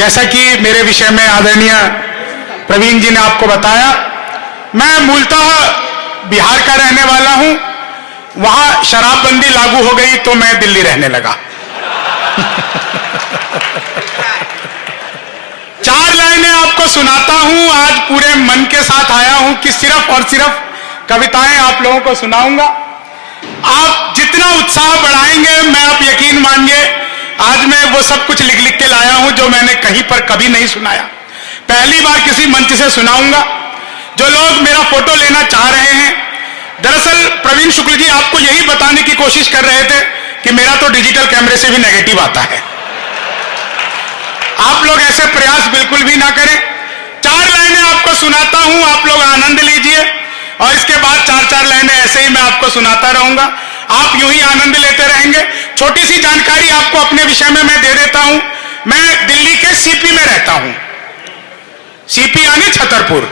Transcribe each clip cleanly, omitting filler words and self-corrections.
जैसा कि मेरे विषय में आदरणीय प्रवीण जी ने आपको बताया, मैं मूलतः बिहार का रहने वाला हूं। वहां शराबबंदी लागू हो गई तो मैं दिल्ली रहने लगा। 4 लाइनें आपको सुनाता हूं। आज पूरे मन के साथ आया हूं कि सिर्फ और सिर्फ कविताएं आप लोगों को सुनाऊंगा। आप जितना उत्साह बढ़ाएंगे, मैं आप यकीन मानिए, आज मैं वो सब कुछ लिख लिख के लाया हूं जो मैंने कहीं पर कभी नहीं सुनाया। पहली बार किसी मंच से सुनाऊंगा। जो लोग मेरा फोटो लेना चाह रहे हैं, दरअसल प्रवीण शुक्ल जी आपको यही बताने की कोशिश कर रहे थे कि मेरा तो डिजिटल कैमरे से भी नेगेटिव आता है। आप लोग ऐसे प्रयास बिल्कुल भी ना करें। 4 लाइनें आपको सुनाता हूं, आप लोग आनंद लीजिए और इसके बाद 4-4 लाइनें ऐसे ही मैं आपको सुनाता रहूंगा। आप यूं ही आनंद लेते रहेंगे। छोटी सी जानकारी आपको अपने विषय में मैं दे देता हूं। मैं दिल्ली के सीपी में रहता हूं। सीपी यानी छतरपुर।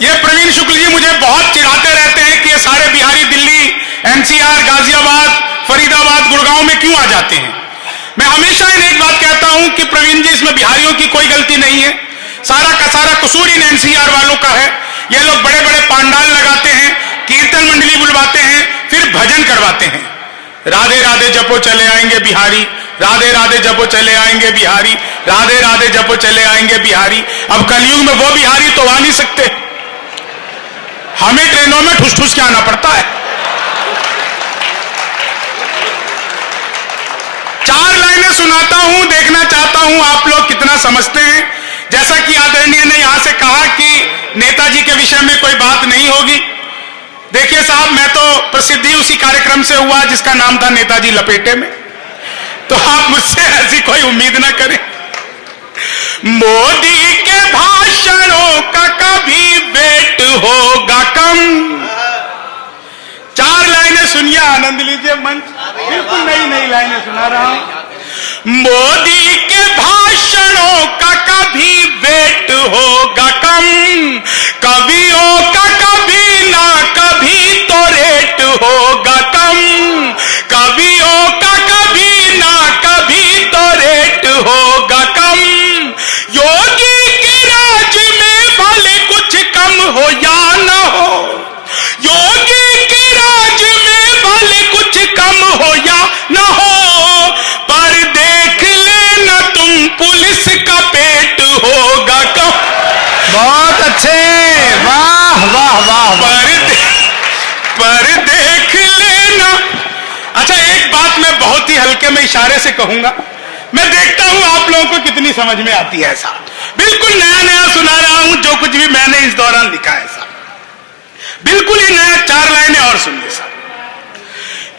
ये प्रवीण शुक्ल जी मुझे बहुत चिढ़ाते रहते हैं कि ये सारे बिहारी दिल्ली, एनसीआर, गाजियाबाद, फरीदाबाद, गुड़गांव में क्यों आ जाते हैं। मैं हमेशा इन्हें एक बात कहता हूं कि प्रवीण जी, इसमें बिहारियों की कोई गलती नहीं है। सारा का सारा कसूर इन एनसीआर वालों का है। ये लोग बड़े बड़े पांडाल लगाते हैं, कीर्तन मंडली बुलवाते हैं, फिर भजन करवाते हैं। राधे राधे जपो चले आएंगे बिहारी, राधे राधे जपो चले आएंगे बिहारी, राधे राधे जपो चले आएंगे बिहारी। अब कलयुग में वो बिहारी तो आ नहीं सकते, हमें ट्रेनों में ठुस ठुस के आना पड़ता है। 4 लाइनें सुनाता हूं, देखना चाहता हूं आप लोग कितना समझते हैं। जैसा कि आदरणीय ने यहां से कहा कि नेताजी के विषय में कोई बात नहीं होगी। देखिए साहब, मैं तो प्रसिद्धि उसी कार्यक्रम से हुआ जिसका नाम था नेताजी लपेटे में, तो आप मुझसे ऐसी कोई उम्मीद ना करें। मोदी के भाषणों का कभी वेट होगा कम। 4 लाइनें सुनिए, आनंद लीजिए। मंच बिल्कुल नई लाइनें सुना रहा हूं। मोदी के भाषणों का कभी वेट होगा कम, कवियों का कभी ना कभी तो रेट होगा कम, कवियों का कभी ना कभी तो रेट होगा कम। योगी के राज में भले कुछ कम हो या ना हो, योगी के राज में भले कुछ कम हो या ना हो, पर देख लेना तुम पुलिस का पेट होगा कम। बहुत अच्छे, वाह वाह वाह। पर देख लेना। अच्छा, एक बात मैं बहुत ही हल्के में इशारे से कहूंगा। मैं देखता हूं आप लोगों को कितनी समझ में आती है। ऐसा बिल्कुल नया सुना रहा हूं, जो कुछ भी मैंने इस दौरान लिखा है साहब, बिल्कुल ही नया। 4 लाइनें और सुनिए साहब।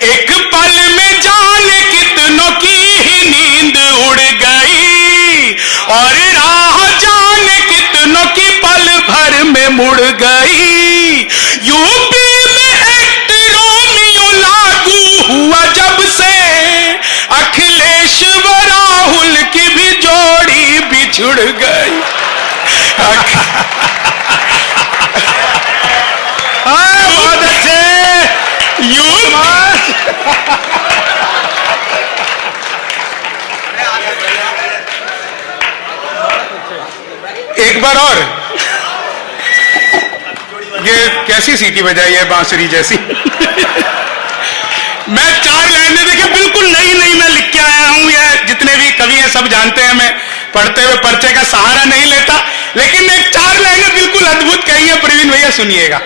एक पल में जाने कितनों की ही नींद उड़ गई, और राह जाने कितनों की पल भर में मुड़ गई। यूपी में एक्ट रोमियो लागू हुआ जब से, अखिलेश व राहुल की भी जोड़ी बिछुड़ गई। बहुत अच्छे। एक बार और। ये कैसी सीटी बजाई है बांसुरी जैसी। मैं 4 लाइनें देखिए बिल्कुल नई मैं लिख के आया हूं। ये जितने भी कवि हैं सब जानते हैं, मैं पढ़ते हुए पर्चे का सहारा नहीं लेता, लेकिन एक 4 लाइनें बिल्कुल अद्भुत कही है। प्रवीण भैया सुनिएगा।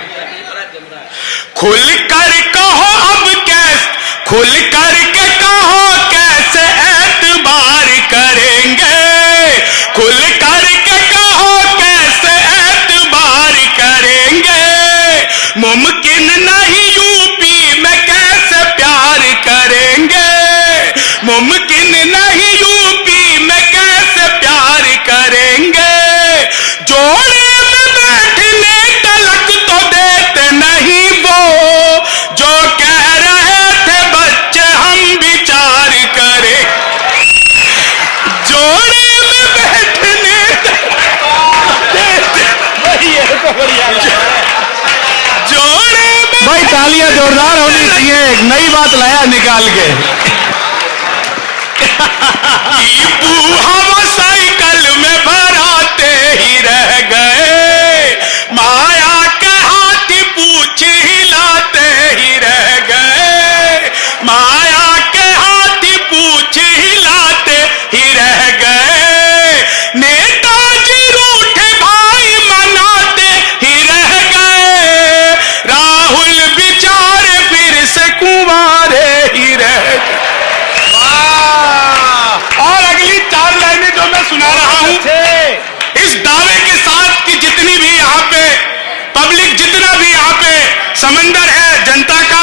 खुल कर कहो अब कैसे, खुल कर के कहो कैसे एतबार करेंगे, खुल कर के कहो कैसे एतबार करेंगे। मुमकिन नहीं यूपी में कैसे प्यार करेंगे, मुमकिन नहीं यूपी में कैसे प्यार करेंगे। जोड़े में बैठने तलक तो देते नहीं वो, जो कह रहे थे बच्चे हम विचार करें। जोड़े में बैठने जोड़े में भाई, तालियां जोरदार होनी चाहिए। एक नई बात लाया निकाल के। सुना रहा हूं इस दावे के साथ कि जितनी भी यहाँ पे पब्लिक, जितना भी यहाँ पे समंदर है जनता का,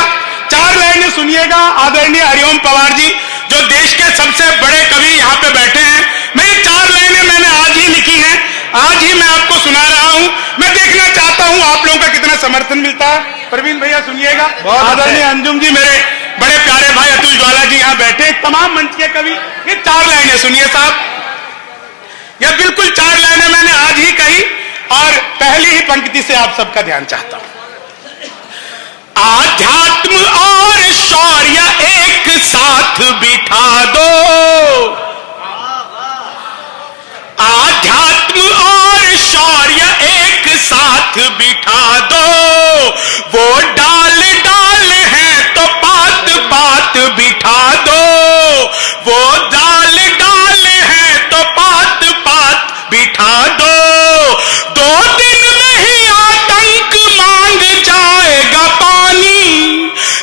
4 लाइनें सुनिएगा। आदरणीय हरिओम पवार जी जो देश के सबसे बड़े कवि यहाँ पे बैठे हैं, मैं ये 4 लाइनें मैंने आज ही लिखी हैं, आज ही मैं आपको सुना रहा हूं। मैं देखना चाहता हूं आप लोगों का कितना समर्थन मिलता है। प्रवीण भैया सुनिएगा। आदरणीय अंजुम जी, मेरे बड़े प्यारे भाई अतुल ज्वाला जी यहाँ बैठे, तमाम मंच के कवि, ये 4 लाइनें सुनिए साहब। ये बिल्कुल 4 लाइनें मैंने आज ही कही और पहली ही पंक्ति से आप सबका ध्यान चाहता हूं। आध्यात्म और शौर्य एक साथ बिठा दो, आध्यात्म और शौर्य एक साथ बिठा दो, वो डाल डाल है तो पात पात बिठा दो, वो डाल डाल है तो पात पात बिठा दो, 2 दिन में ही आतंक मांग जाएगा पानी,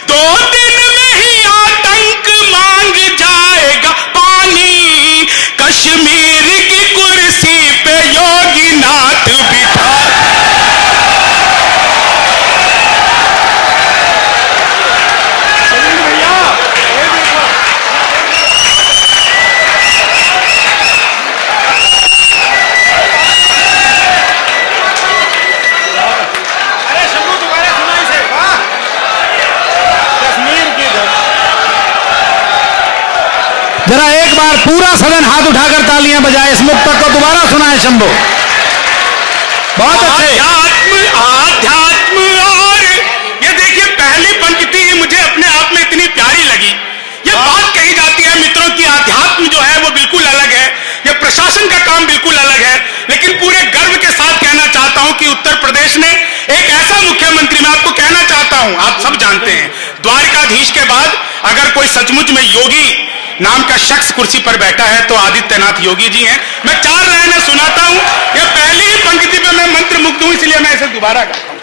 2 दिन में ही आतंक मांग जाएगा पानी, कश्मीर की कुर्सी पे योगी नाथ बिठा। भैया अरे शंभू दोबारा सुनाई से, वाह, कश्मीर की जरा एक बार पूरा सदन हाथ उठाकर तालियां बजाए, इस मुक्तक को दोबारा सुनाए शंभू। बहुत अच्छे। आध्यात्म और ये देखिए पहली पंक्ति ही मुझे अपने आप में इतनी प्यारी लगी। ये बात कही जाती है मित्रों की आध्यात्म जो है वो बिल्कुल अलग है, ये प्रशासन का काम बिल्कुल अलग है, लेकिन पूरे गर्व के साथ कहना चाहता हूं कि उत्तर प्रदेश ने एक ऐसा मुख्यमंत्री, मैं आपको कहना चाहता हूं, आप सब जानते हैं द्वारकाधीश के बाद अगर कोई सचमुच में योगी नाम का शख्स कुर्सी पर बैठा है तो आदित्यनाथ योगी जी हैं। मैं 4 लाइनें सुनाता हूं, ये पहली ही पंक्ति पे मैं मंत्र मुग्ध हूं, इसलिए मैं इसे दोबारा गाता हूं।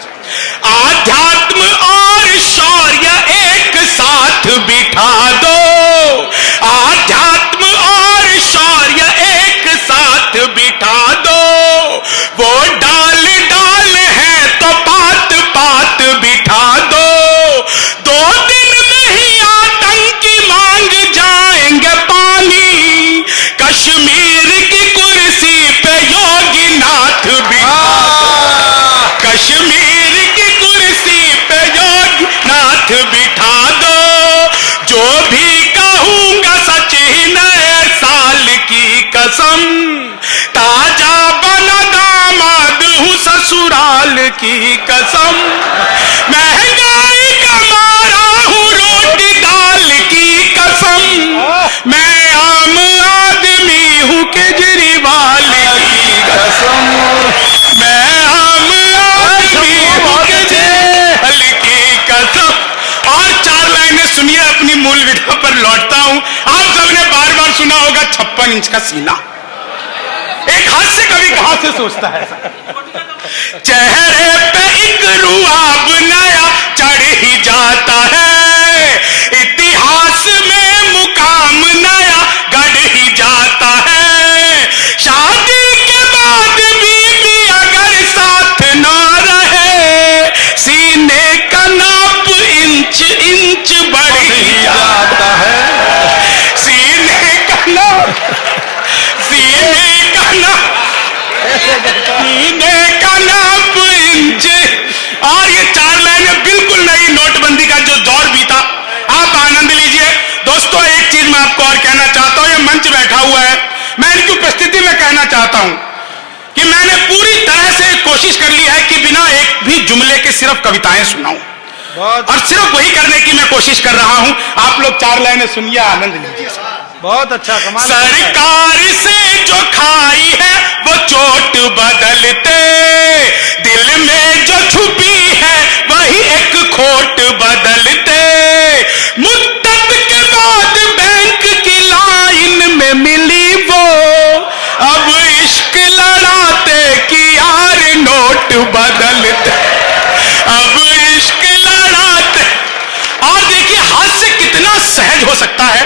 आध्यात्म और शौर्य एक साथ बिठा दो, आध्यात्म और शौर्य एक साथ बिठा दो, वो डाल डाल है तो पात पात बिठा दो, 2 दिन में ही आतंकी मांग जाएंगे पानी, कश्मीर की कुर्सी पे योगी नाथ बिठा दो, कश्मीर की कुर्सी पे योगी नाथ बिठा दो, जो भी कहूंगा सच ही नए साल की कसम, ताजा बना दामाद हूं ससुराल की कसम, महंगाई का मारा हूं रोटी दाल की कसम, मैं आम आदमी हूं केजरीवाल की कसम, मैं आम आदमी हूं केजरीवाल की कसम। और 4 लाइनें सुनिए, अपनी मूल विधा पर लौटता हूं। आप सबने बार बार सुना होगा 56 इंच का सीना, एक हास्य कवि कहां से सोचता है ऐसा? चेहरे पे एक रुआब नया चढ़ ही जाता है, इतिहास में मुकाम नया गढ़ ही जाता है, शादी के बाद बीवी अगर साथ ना रहे, सीने का नाप इंच इंच बढ़ ही जाता है, सीने का नाप, सीने का नाप, सीने का नाप इंच। और ये 4 लाइनें बिल्कुल नई नोटबंदी का जो दौर बीता, आप आनंद लीजिए। दोस्तों एक चीज मैं आपको और कहना चाहता हूं, ये मंच बैठा हुआ है, मैं इनकी उपस्थिति में कहना चाहता हूं कि मैंने पूरी तरह से कोशिश कर ली है कि बिना एक भी जुमले के सिर्फ कविताएं सुनाऊं, और सिर्फ वही करने की मैं कोशिश कर रहा हूं। आप लोग 4 लाइनें सुनिए, आनंद लीजिए। बहुत अच्छा, कमाल। सरकार से जो खाई है वो चोट बदलते, दिल में जो छुपी है वही एक खोट बदलते, मुद्दत के बाद बैंक की लाइन में मिली वो, अब इश्क लड़ाते कि यार नोट बदलते, अब इश्क लड़ाते। और देखिए हास्य कितना सहज हो सकता है।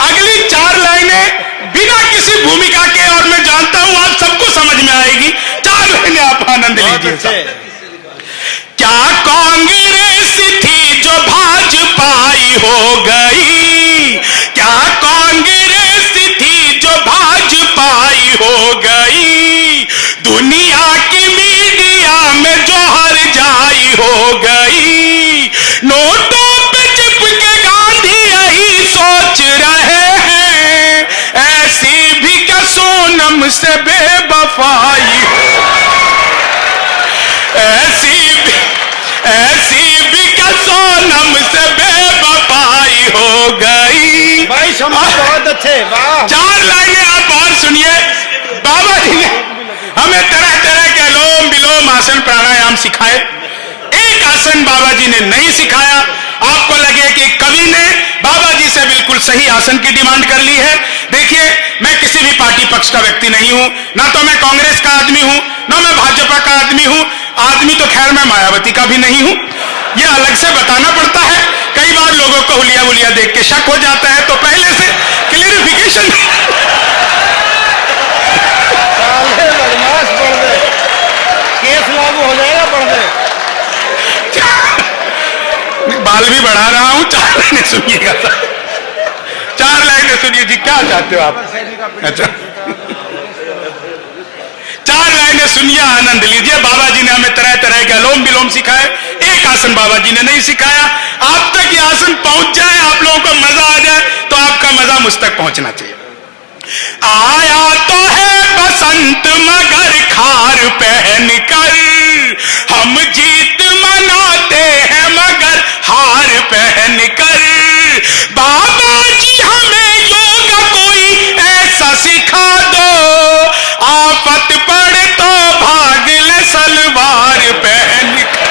अगली 4 लाइनें बिना किसी सी भूमिका के, और मैं जानता हूं आप सबको समझ में आएगी। 4 लाइनें आप आनंद लीजिए। क्या कांग्रेस थी जो भाजपाई हो गई, क्या कांग्रेस थी जो भाजपाई हो गई, दुनिया की मीडिया में जो हर जाई हो गई, नोटों पे चिपके गांधी यही सोच रहे हैं, ऐसी भी क्या सोनम से बेवफाई, ऐसी भी क्या सोनम से बेवफाई हो गई। भाई बहुत अच्छे, वाह। 4 लाइनें आप और सुनिए। बाबा जी ने हमें तरह तरह के अनुलोम विलोम आसन प्राणायाम सिखाए। एक आसन बाबा जी ने नहीं सिखाया। आपको लगे कि कवि ने बाबा जी से बिल्कुल सही आसन की डिमांड कर ली है। देखिए, मैं किसी भी पार्टी पक्ष का व्यक्ति नहीं हूं, ना तो मैं कांग्रेस का आदमी हूं, ना मैं भाजपा का आदमी हूं। आदमी तो खैर मैं मायावती का भी नहीं हूं, यह अलग से बताना पड़ता है। कई बार लोगों को हुलिया बुलिया देख के शक हो जाता है, तो पहले से क्लियरिफिकेशन। केस लागू हो जाएगा, पढ़ दे। बाल भी बढ़ा रहा हूं। 4 लाइनें सुनिएगा, 4 लाइनें सुनिए जी। क्या चाहते हो आप? अच्छा, 4 लाइनें सुनिए, आनंद लीजिए। बाबा जी ने हमें तरह तरह के अनुलोम विलोम सिखाए। एक आसन बाबा जी ने नहीं सिखाया। आप तक ये आसन पहुंच जाए, आप लोगों को मजा आ जाए, तो आपका मजा मुझ तक पहुंचना चाहिए। आया तो है बसंत मगर खार पहन कर, हम जीत मनाते हैं मगर हार पहन कर, बाबा जी हमें योगा कोई ऐसा सिखा दो, आफत पड़े तो भाग ले सलवार पहन कर,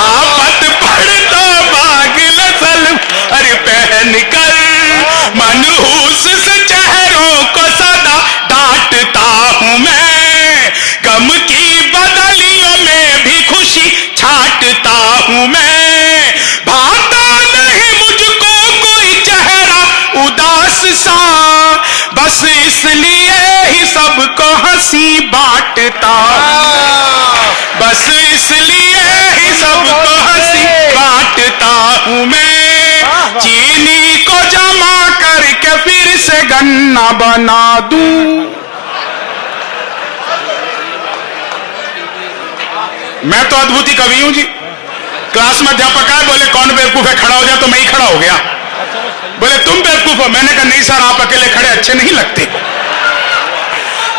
आफत पड़े तो भाग ले सलवार पहन कर, मनहूस से चेहरों को सदा डांटता हूं मैं, गम की बदलियों में भी खुशी छाटता हूं मैं, भाता नहीं मुझको कोई चेहरा उदास सा, बस इसलिए ही सबको हंसी बांटता, बस इसलिए ही सबको हंसी बांटता हूं मैं, चीनी को जमा करके फिर से गन्ना बना दूं। मैं तो अद्भुत कवि हूं जी। क्लास में अध्यापक आए, बोले कौन बेवकूफ है, खड़ा हो जा, तो मैं ही खड़ा हो गया। बोले तुम बेवकूफ हो। मैंने कहा नहीं सर, आप अकेले खड़े अच्छे नहीं लगते।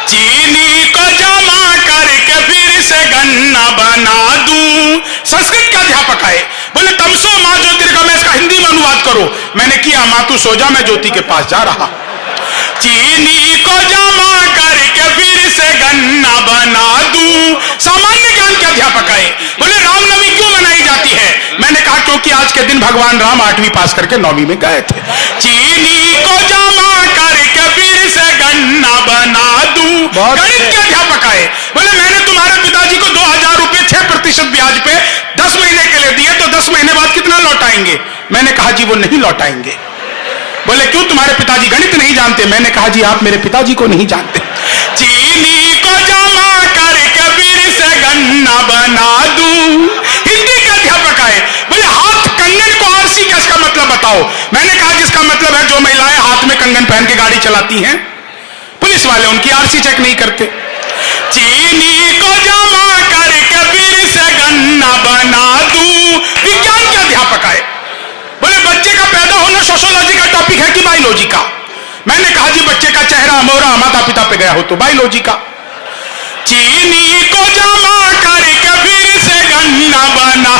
चीनी को जमा करके फिर से गन्ना बना दूं। संस्कृत का अध्यापक आए, बोले तमसो माँ ज्योतिर्गमय, मैं इसका हिंदी में अनुवाद करो। मैंने किया, माँ तू सो जा, मैं ज्योति के पास जा रहा। चीनी को जमा करके फिर से गन्ना बना दूं। सामान्य ज्ञान के अध्यापक आए, बोले रामनवमी क्यों मनाई जाती है? मैंने कहा क्योंकि आज के दिन भगवान राम 8वीं पास करके 9वीं में गए थे। चीनी को जमा करके फिर से गन्ना बना दूं। गणित के अध्यापक आए, बोले मैंने तुम्हारे पिताजी को 2000 रुपए 6% ब्याज पे 10 महीने के लिए दिए, तो 10 महीने बाद कितना लौटाएंगे? मैंने कहा जी वो नहीं लौटाएंगे। बोले क्यों, तुम्हारे पिताजी गणित नहीं जानते? मैंने कहा जी आप मेरे पिताजी को नहीं जानते। चीनी को जमा करके फिर से गन्ना बना दूं। हिंदी के अध्यापक आए, बोले हाथ कंगन को आरसी का इसका मतलब बताओ। मैंने कहा जिसका मतलब है जो महिलाएं हाथ में कंगन पहन के गाड़ी चलाती हैं, पुलिस वाले उनकी आरसी चेक नहीं करते। चीनी को जमा करके फिर से गन्ना बना दूं। विज्ञान के अध्यापक आए, बोले बच्चे का पैदा होना सोशियोलॉजी का टॉपिक है कि बायोलॉजी का? मैंने कहा जी बच्चे का चेहरा मोहरा माता पिता पे गया हो तो बायोलॉजी का। चीनी को जमा करके फिर से गन्ना बना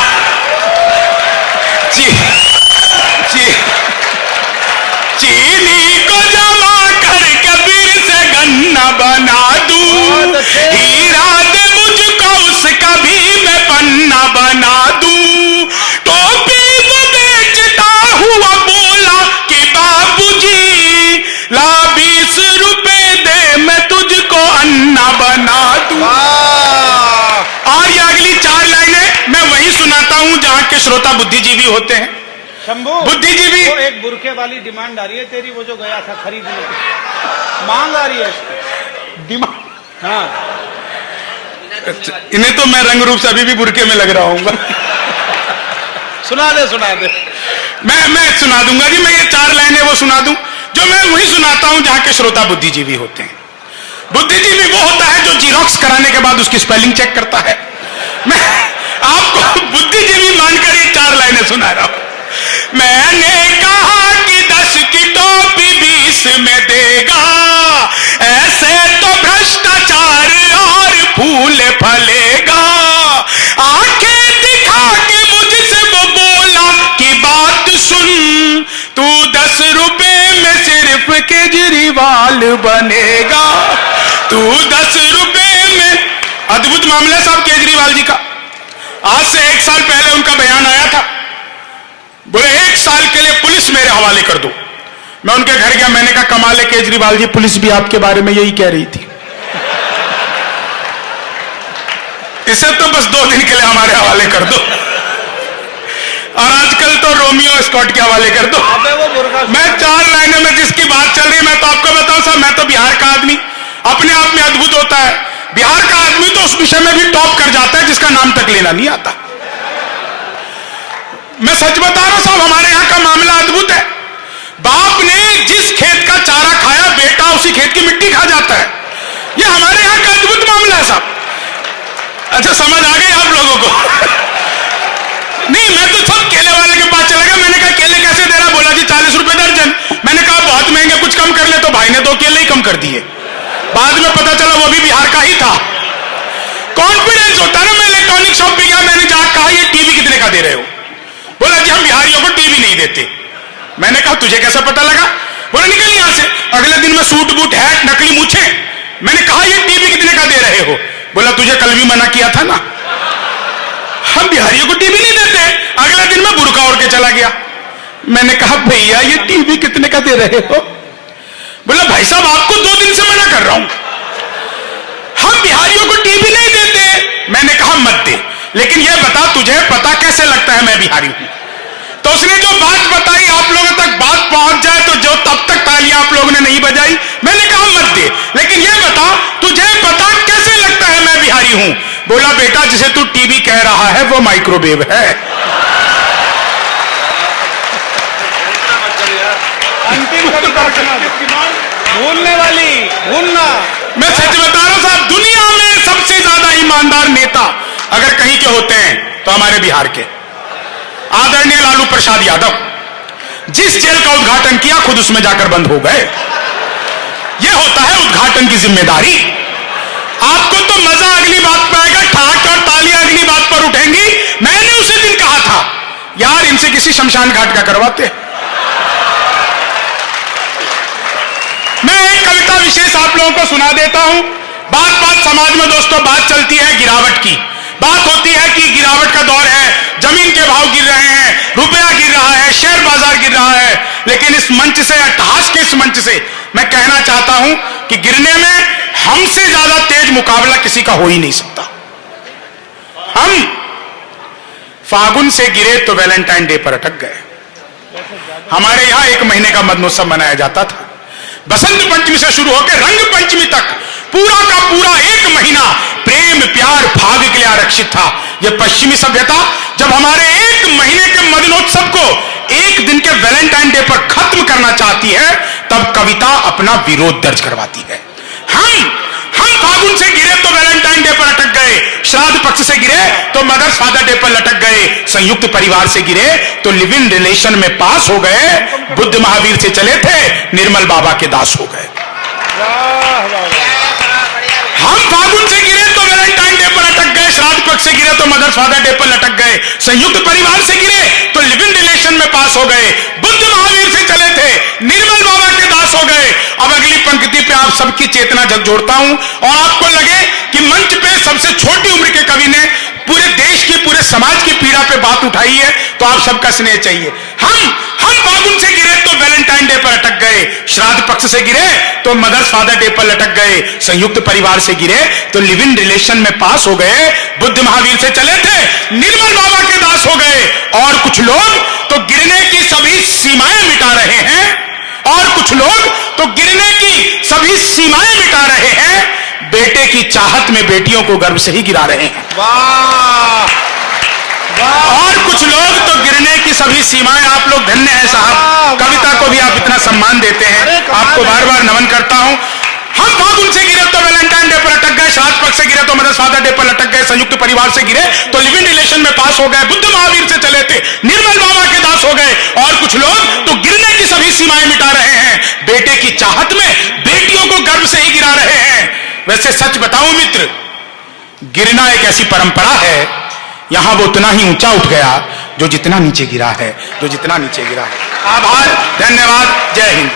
चीनी को जमा करके फिर से गन्ना बना दूं। हीरा दे मुझको उसका भी मैं पन्ना बना दूं। टोपी वो बेचता हुआ बोला कि बाबूजी ला 20 रुपए दे मैं तुझको अन्ना बना दूं। और ये अगली 4 लाइनें मैं वही सुनाता हूं जहां के श्रोता बुद्धिजीवी होते हैं। शंभू, बुद्धिजीवी वो एक बुरके वाली डिमांड आ रही है तेरी, वो जो गया था खरीदने, मांग आ रही है इसकी डिमांड। हाँ, इन्हें तो मैं रंग रूप से अभी भी बुरके में लग रहा हूँ। सुना दे। मैं सुना दूंगा जी, मैं ये 4 लाइनें वो सुना दूं जो मैं वही सुनाता हूं जहां के श्रोता बुद्धिजीवी होते हैं। बुद्धिजीवी वो होता है जो जीरोक्स कराने के बाद उसकी स्पेलिंग चेक करता है। मैं आपको बुद्धिजीवी मानकर ये 4 लाइनें सुना रहा हूं। मैंने कहा कि 10 की टोपी 20 में देगा, ऐसे तो भ्रष्टाचार और फूल फलेगा। आंखें दिखा के मुझसे वो बोला कि बात सुन, तू 10 रुपए में सिर्फ केजरीवाल बनेगा, तू 10 रुपए में। अद्भुत मामला साहब केजरीवाल जी का। आज से 1 साल पहले उनका बयान आया था, बोले 1 साल के लिए पुलिस मेरे हवाले कर दो। मैं उनके घर गया, मैंने कहा कमाल है केजरीवाल जी, पुलिस भी आपके बारे में यही कह रही थी, इसे तो बस 2 दिन के लिए हमारे हवाले कर दो, और आजकल तो रोमियो स्कॉट के हवाले कर दो। मैं 4 लाइनों में जिसकी बात चल रही है, मैं तो आपको बताऊं साहब, मैं तो बिहार का आदमी अपने आप में अद्भुत होता है। बिहार का आदमी तो उस विषय में भी टॉप कर जाता है जिसका नाम तक लेना नहीं आता। मैं सच बता रहा हूं साहब, हमारे यहां का मामला अद्भुत है। बाप ने जिस खेत का चारा खाया, बेटा उसी खेत की मिट्टी खा जाता है। यह हमारे यहां का अद्भुत मामला है साहब। अच्छा, समझ आ गई आप लोगों को? नहीं, मैं तो सब केले वाले के पास चला गया। मैंने कहा केले कैसे दे रहा? बोला जी 40 रुपए दर्जन। मैंने कहा बहुत महंगे, कुछ कम कर ले। तो भाई ने 2 केले ही कम कर दिए। बाद में पता चला वो भी बिहार का ही था। कॉन्फिडेंस होता है ना। मैं इलेक्ट्रॉनिक शॉप पे गया, मैंने जाकर कहा ये टीवी कितने का दे रहे हो? बोला जी हम बिहारियों को टीवी नहीं देते। मैंने कहा तुझे कैसे पता लगा? बोला निकल यहां से। अगले दिन में सूट बूट हैट नकली मूछे। मैंने कहा ये टीवी कितने का दे रहे हो? बोला तुझे कल भी मना किया था ना, हम बिहारियों को टीवी नहीं देते। अगले दिन मैं बुर्का ओढ़ के चला गया। मैंने कहा भैया ये टीवी कितने का दे रहे हो? बोला भाई साहब आपको 2 दिन से मना कर रहा हूं, हम बिहारियों को टीवी नहीं देते। मैंने कहा मत दे, लेकिन यह बता तुझे पता कैसे लगता है मैं बिहारी हूं? तो उसने जो बात बताई, आप लोगों तक बात पहुंच जाए तो जो तब तक तालियां आप लोगों ने नहीं बजाई। मैंने कहा मत दे, लेकिन यह बता तुझे पता कैसे लगता है मैं बिहारी हूं? बोला बेटा जिसे तू टीवी कह रहा है वो माइक्रोवेव है। अंतिम भूलने वाली भूलना। मैं सच बता रहा हूं साहब, दुनिया में सबसे ज्यादा ईमानदार नेता अगर कहीं के होते हैं तो हमारे बिहार के आदरणीय लालू प्रसाद यादव। जिस जेल का उद्घाटन किया खुद उसमें जाकर बंद हो गए। यह होता है उद्घाटन की जिम्मेदारी। आपको तो मजा अगली बात पर आएगा, ठाट और तालियां अगली बात पर उठेंगी। मैंने उसी दिन कहा था यार इनसे किसी शमशान घाट का करवाते। मैं एक कविता विशेष आप लोगों को सुना देता हूं। बात बात समाज में दोस्तों बात चलती है गिरावट की। बात होती है कि गिरावट का दौर है, जमीन के भाव गिर रहे हैं, रुपया गिर रहा है, शेयर बाजार गिर रहा है। लेकिन इस मंच से, अट्टहास के इस मंच से मैं कहना चाहता हूं कि गिरने में हमसे ज्यादा तेज मुकाबला किसी का हो ही नहीं सकता। हम फागुन से गिरे तो वैलेंटाइन डे पर अटक गए। हमारे यहां 1 महीने का मदमोत्सव मनाया जाता था। बसंत पंचमी से शुरू होकर रंग पंचमी तक पूरा का पूरा 1 महीना प्रेम प्यार भाग के लिए आरक्षित था। यह पश्चिमी सभ्यता जब हमारे 1 महीने के मदनोत्सव को 1 दिन के वैलेंटाइन डे पर खत्म करना चाहती है, तब कविता अपना विरोध दर्ज करवाती है। हम फागुन से गिरे तो वैलेंटाइन डे पर अटक गए, श्राद्ध पक्ष से गिरे तो मदर्स फादर डे पर लटक गए, संयुक्त परिवार से गिरे तो लिव इन रिलेशन में पास हो गए, बुद्ध महावीर से चले थे निर्मल बाबा के दास हो गए। हम फागुन से गिरे तो वैलेंटाइन डे पर अटक गए, श्राद्ध पक्ष से गिरे तो मदर्स फादर डे पर लटक गए, संयुक्त परिवार से गिरे तो लिव इन रिलेशन में पास हो गए, बुद्ध महावीर से चले थे निर्मल बाबा के दास हो गए। अब अगली पंक्ति पे आप सबकी चेतना झकझोरता हूं और आपको लगे कि मंच पे सबसे छोटी उम्र के कवि ने पूरे देश की, पूरे समाज की पीड़ा पे बात उठाई है, तो आप सबका स्नेह चाहिए। हम फागुन से गिरे तो वैलेंटाइन डे पर अटक गए, श्राद्ध पक्ष से गिरे तो मदर्स फादर डे पर लटक गए, संयुक्त परिवार से गिरे तो लिव इन रिलेशन में पास हो गए, बुद्ध महावीर से चले थे निर्मल बाबा के दास हो गए, और कुछ लोग तो गिरने की सभी सीमाएं मिटा रहे हैं, और कुछ लोग तो गिरने की सभी सीमाएं मिटा रहे हैं, बेटे की चाहत में बेटियों को गर्भ से ही गिरा रहे हैं। वाह वाह। और कुछ लोग तो गिरने की सभी सीमाएं, आप लोग धन्य हैं साहब, कविता को भी आप इतना सम्मान देते हैं, आपको बार बार नमन करता हूं। हम फागुन से गिरे तो वैलेंटाइन डे पर अटक गए, श्राद्ध पक्ष से गिरे तो मदर्स फादर डे पर लटक गए, संयुक्त परिवार से गिरे तो लिव इन रिलेशन में पास हो गए, बुद्ध महावीर से चले थे निर्मल बाबा के दास हो गए, और कुछ लोग तो गिरने की सभी सीमाएं मिटा रहे हैं, बेटे की चाहत में बेटियों को गर्भ से ही गिरा रहे हैं। वैसे सच बताऊं मित्र, गिरना एक ऐसी परंपरा है, यहां वो उतना ही ऊंचा उठ गया जो जितना नीचे गिरा है, जो जितना नीचे गिरा है। आभार, धन्यवाद, जय हिंद।